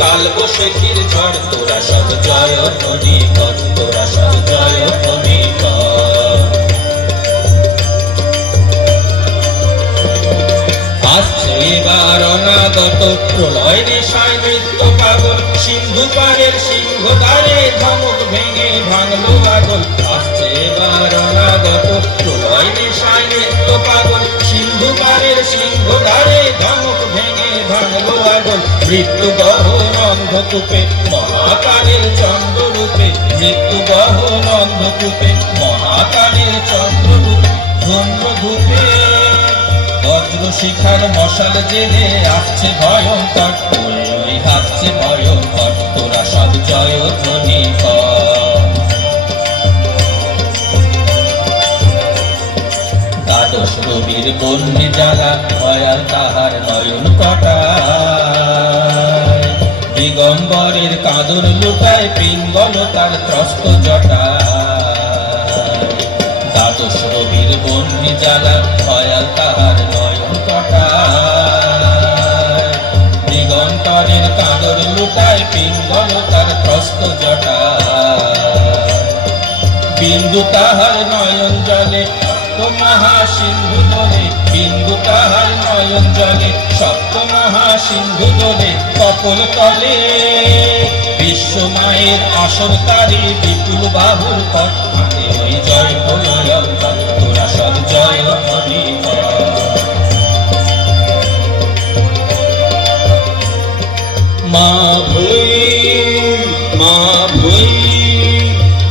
কাল বৈশাখীর ঝড় তোরা সব জয় ধ্বনি কর, তোরা সব জয় ধ্বনি কর। আসছে এবার অনাগত প্রলয় নেশায় নৃত্য পাগল, সিন্ধু পারের সিংহদ্বারে ধমক ভেঙে ভাঙলো আগল। আসছে এবার অনাগত প্রলয় নেশায় নৃত্য পাগল, সিন্ধু পারের সিংহদ্বারে ধমক ভেঙে ভাঙলো আগল। মৃত্যু গহন অন্ধকূপে মহাকালের চন্দ্ররূপে, মৃত্যু গহন অন্ধকূপে মহাকালের চন্দ্ররূপে, ধূম্রধূপে বজ্র শিখার মশাল জেলে আসছে ভয়ঙ্কর, ওই হাসছে ভয়ঙ্কর, তোরা সব জয় ধ্বনি কর। দ্বাদশ রবির বন্যে জ্বালা ভয়াল তাহার নয়ন কটায়, দিগম্বরের কাঁদর লুটায় পিঙ্গল তার ত্রস্ত জটায়। দ্বাদশ রবির বন্যে জ্বালা ভয়াল তাহার নয়ন কটায়, দিগম্বরের কাঁদর লুটায় পিঙ্গল তার ত্রস্ত জটায়। বিন্দু তাহার নয়ন জলে সপ্ত মহাসিন্ধু দোলে, বিন্দু তাহার নয়ন জলে সপ্ত মহাসিন্ধু দোলে। কপল তলে বিশ্ব মায়ের আসর তারে বিপুল বাহুর পথ, হাতে ওই জয় ভয়ঙ্কর, তোরা সব জয় ধ্বনি কর। মা ভৈ মা ভৈ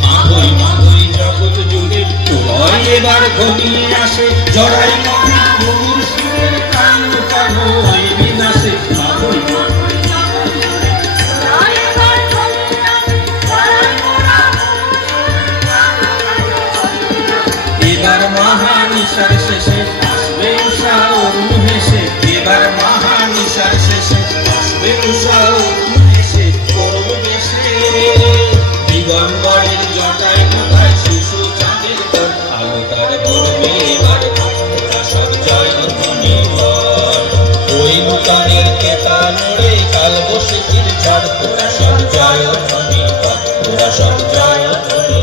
মা ভৈ মা ভৈ জগৎ জুড়ে প্রলয় এবার ঘনিয়ে আসে, জড়াই মহামুর সুরের প্রাণ কালো হই বিনাশে। মা ভৈ এবার মহানিশার শেষে আসবে উষা অরুণ হেসে, এবার মহানিশার শেষে আসবে উষা অরুণ হেসে, করব বেশে দিগম্বরের জটায় কোথায় শিশু চাঁদের পর, আলো তার ভরবে এবার তোরা সব জয় ধ্বনি কর। ওই নূতনের কেতা নড়ে কাল বৈশাখীর ঝড়, তোরা সব জয় ধ্বনি কর, তোরা সব জয় ধ্বনি